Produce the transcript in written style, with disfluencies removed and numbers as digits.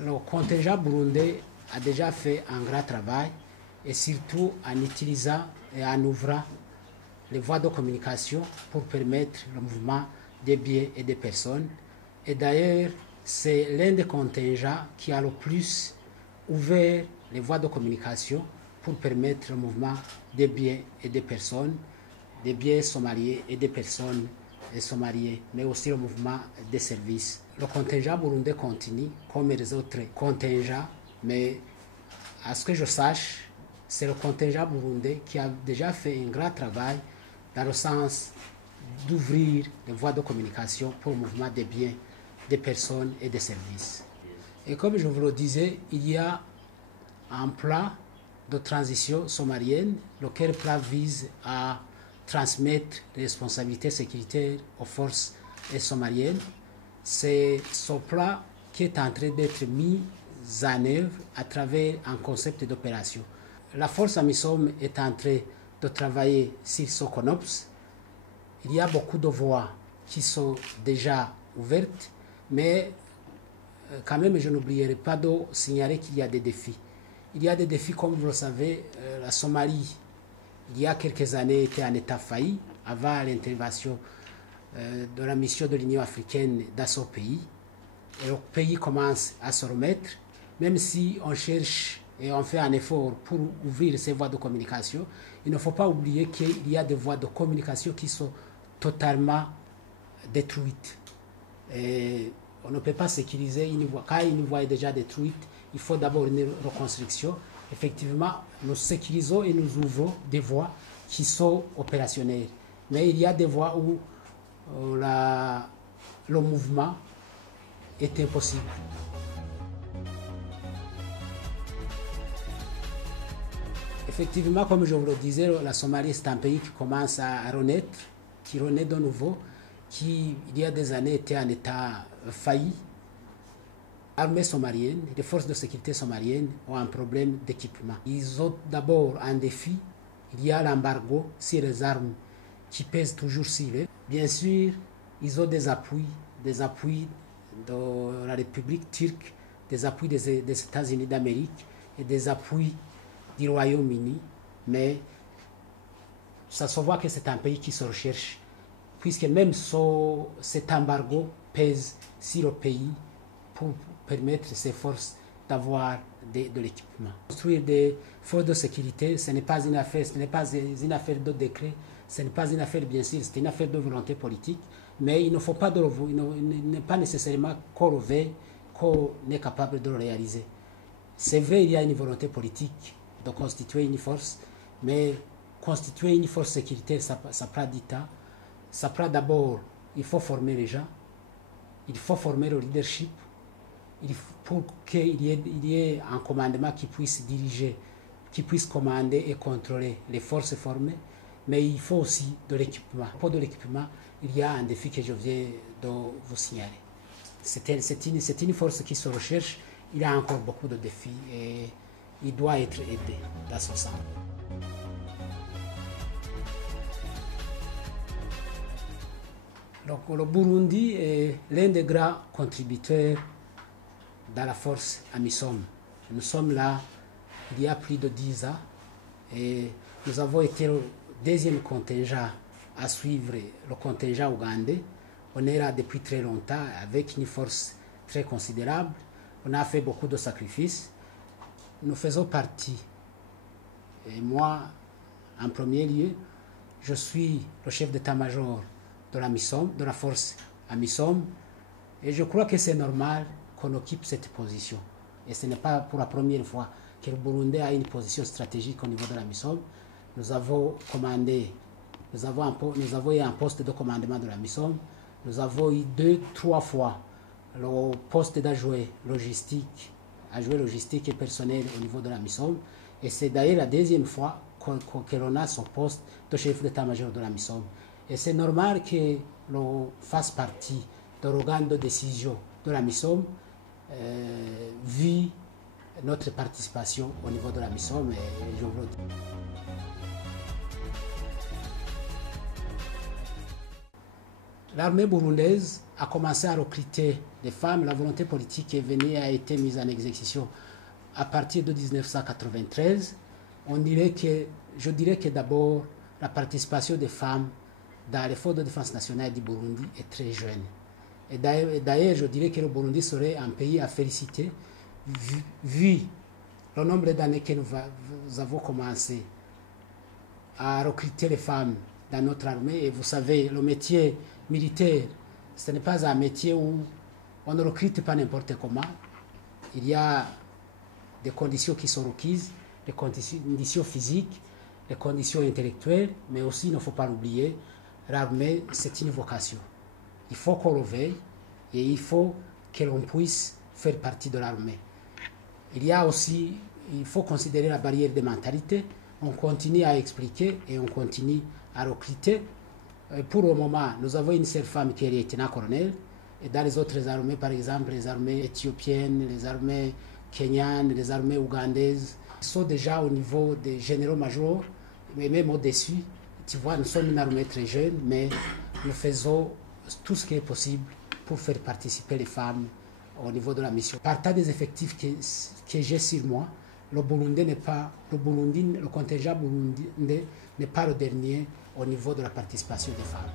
Le contingent burundais a déjà fait un grand travail et surtout en utilisant et en ouvrant les voies de communication pour permettre le mouvement des biens et des personnes. Et d'ailleurs, c'est l'un des contingents qui a le plus ouvert les voies de communication pour permettre le mouvement des biens et des personnes, des biens somaliens et des personnes somaliens, mais aussi le mouvement des services. Le contingent burundais continue comme les autres contingents, mais à ce que je sache, c'est le contingent burundais qui a déjà fait un grand travail dans le sens d'ouvrir les voies de communication pour le mouvement des biens, des personnes et des services. Et comme je vous le disais, il y a un plan de transition somalienne, lequel plan vise à transmettre les responsabilités sécuritaires aux forces somaliennes. C'est ce plan qui est en train d'être mis en œuvre à travers un concept d'opération. La force AMISOM est en train de travailler sur Soconops. Il y a beaucoup de voies qui sont déjà ouvertes, mais quand même, je n'oublierai pas de signaler qu'il y a des défis. Il y a des défis, comme vous le savez, la Somalie, il y a quelques années, était en état failli avant l'intervention de la mission de l'Union africaine dans son pays. Et le pays commence à se remettre, même si on cherche et on fait un effort pour ouvrir ces voies de communication. Il ne faut pas oublier qu'il y a des voies de communication qui sont totalement détruites. Et on ne peut pas sécuriser une voie. Quand une voie est déjà détruite, il faut d'abord une reconstruction. Effectivement, nous sécurisons et nous ouvrons des voies qui sont opérationnelles. Mais il y a des voies où le mouvement est impossible. Effectivement, comme je vous le disais, la Somalie est un pays qui commence à renaître, qui renaît de nouveau, qui, il y a des années, était en état failli. L'armée somalienne, les forces de sécurité somaliennes ont un problème d'équipement. Ils ont d'abord un défi, il y a l'embargo sur les armes qui pèsent toujours sur eux. Bien sûr, ils ont des appuis de la République turque, des appuis des États-Unis d'Amérique et des appuis du Royaume-Uni, mais ça se voit que c'est un pays qui se recherche, puisque même cet embargo pèse sur le pays pour permettre ces forces d'avoir de l'équipement. Construire des forces de sécurité, ce n'est pas une affaire de décret, ce n'est pas une affaire, bien sûr, c'est une affaire de volonté politique, mais il ne faut pas il n'est pas nécessairement qu'on le veuille, qu'on est capable de le réaliser. C'est vrai, il y a une volonté politique de constituer une force, mais constituer une force de sécurité, ça prend du temps. Ça prend d'abord, il faut former les gens, il faut former le leadership, pour qu'il y ait un commandement qui puisse diriger, qui puisse commander et contrôler les forces formées, mais il faut aussi de l'équipement. Pour de l'équipement, il y a un défi que je viens de vous signaler. C'est une force qui se recherche, il y a encore beaucoup de défis et il doit être aidé dans ce sens. Donc, le Burundi est l'un des grands contributeurs dans la force AMISOM. Nous sommes là il y a plus de 10 ans et nous avons été le deuxième contingent à suivre le contingent ougandais. On est là depuis très longtemps avec une force très considérable. On a fait beaucoup de sacrifices. Nous faisons partie, et moi en premier lieu, je suis le chef d'état-major de l'AMISOM, de la force AMISOM, et je crois que c'est normal qu'on occupe cette position. Et ce n'est pas pour la première fois que le Burundi a une position stratégique au niveau de l'AMISOM. Nous avons commandé, nous avons eu un poste de commandement de l'AMISOM, nous avons eu 2-3 fois le poste d'adjoint logistique et personnel au niveau de l'AMISOM. Et c'est d'ailleurs la deuxième fois que l'on a son poste de chef d'état-major de l'AMISOM. Et c'est normal que l'on fasse partie de l'organe de décision de l'AMISOM, vu notre participation au niveau de l'AMISOM. Et je vous le dis. L'armée burundaise a commencé à recruter des femmes. La volonté politique est venue a été mise en exécution à partir de 1993. Je dirais que d'abord, la participation des femmes dans l'effort de défense nationale du Burundi est très jeune. Et d'ailleurs, je dirais que le Burundi serait un pays à féliciter, vu le nombre d'années que nous avons commencé à recruter les femmes dans notre armée. Et vous savez, le métier militaire, ce n'est pas un métier où on ne recrute pas n'importe comment. Il y a des conditions qui sont requises, les conditions physiques, les conditions intellectuelles, mais aussi, il ne faut pas l'oublier, l'armée, c'est une vocation. Il faut qu'on le veille et il faut que l'on puisse faire partie de l'armée. Il faut considérer la barrière de mentalité. On continue à expliquer et on continue à recruter. Pour le moment, nous avons une seule femme qui est lieutenant-colonel. Et dans les autres armées, par exemple, les armées éthiopiennes, les armées kenyanes, les armées ougandaises, sont déjà au niveau des généraux-majors, mais même au-dessus. Tu vois, nous sommes une armée très jeune, mais nous faisons tout ce qui est possible pour faire participer les femmes au niveau de la mission. Partant des effectifs que j'ai sur moi, le contingent burundais n'est pas le dernier au niveau de la participation des femmes.